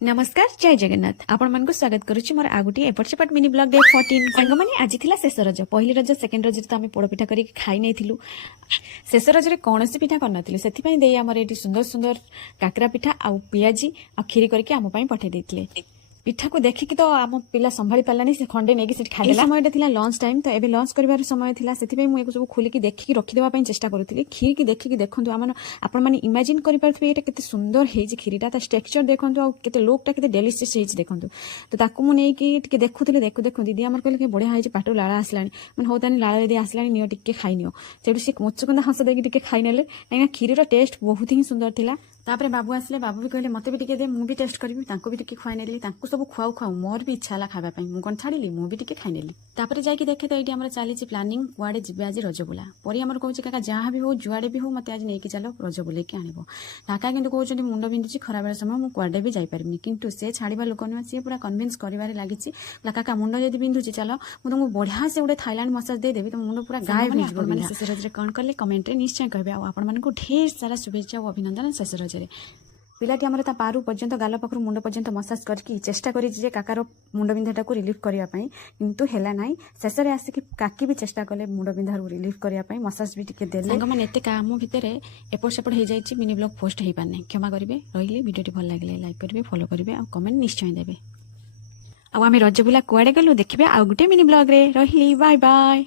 नमस्कार जय जगन्नाथ आपण मानक स्वागत करुच्ची मोर आगुटी एपट सेपट मिनी ब्लॉग डे 14 संग माने आज थिला शेष रज पहिली रज सेकेंड रज तो आम पोड़ पिठा करी खाई नहीं थिलु शेष रज रे कोनोसी पिठा कर नथिलु सेति पई देई हमर एटी सुंदर सुंदर काकरा पिठा आ पियाजी आ खीरी करके आम पई पठे देथिले पिठा को देखिकी तो आम पिला संभाली पालानी से खंडे नेकी से खाइला समय थिला लंच टाइम तो एबे लंच करिवार समय थिला सेति पई मु एको सब खोलिकी देखिकी रखि देबा पई चेष्टा करूथिली खीर की देखिकी देखंतु आपण माने इमेजिन करि पारथबे एटा केते सुंदर हेजी खीरीटा ता टेक्सचर देखंतु आ केते लोकटा केते डेलिशियस हेजी देखंतु तो ताकू मु नेकी टिके देखुथिले देखु दीदी हमर कहले के बढ़िया हेजी पाटो लाळा आसलानी माने होतानी लाळा यदि आसलानी नियो टिके खाइ नियो सेडु से मोचकंदा हंस देकी टिके खाइ नेले ना खीरीर टेस्ट बहुत ही सुंदर थिला तापरे बाबू आसले बाबू भी कहले मते भी टिके दे मु भी टेस्ट करबी तांको भी टिके खुआइ नेली तांको सब खुआउ खुआउ मोर भी इच्छा ला खाबा पई मु कोन छाडिली मु भी टिके खाइ नेली तापरे जाई कि देखे तो एटी हमर चाली छि प्लानिंग कुआडे जिबे आज रजबुला परी हमर कहूछि काका जहां भी हो जुआडे भी हो मते आज नेकी चलो रजबुले के आनिबो काका किंतु कहउछन्ती मुंड बिंदुछि खरा बेला समय मु कुआडे भी जाई परबिनी किंतु से छाडिबा लोक न से पूरा कन्विंस करिवारे लागिछि काका मुंड यदि बिंदुछि चलो मु तुमको बढ़िया से उडे थाईलैंड मसाज दे देबी तुम मुंड पूरा गायब हो जिवो माने शेष रजरे कोन करले कमेंट रे निश्चय कहबे आ आपण मानको ढेर सारा शुभेच्छा और अभिनंदन शेष रजरे पिलाटी आमर ता पारु पर्यंत गाल पाखरु मुंड पर्यंत मसाज करके चेष्टा करी जे काकार मुंड बिंधाटा को रिलीफ करिया पई किंतु हेला नाही शेष रे आसी कि काकी भी चेष्टा कले मुंड बिंधारु रिलीफ करिया पई मसाज भी टिके देले संग माने एते काम भितरे एपट सेपट हे जाईची मिनी ब्लॉग पोस्ट हे पाने क्षमा करिवे रहिली वीडियोटी भल लागले लाइक करिवे फॉलो करिवे आ कमेंट निश्चय देबे आ आमे रजबुला कुआडे गलु देखिबे आ गुटे मिनी ब्लॉग रे रहिली बाय बाय।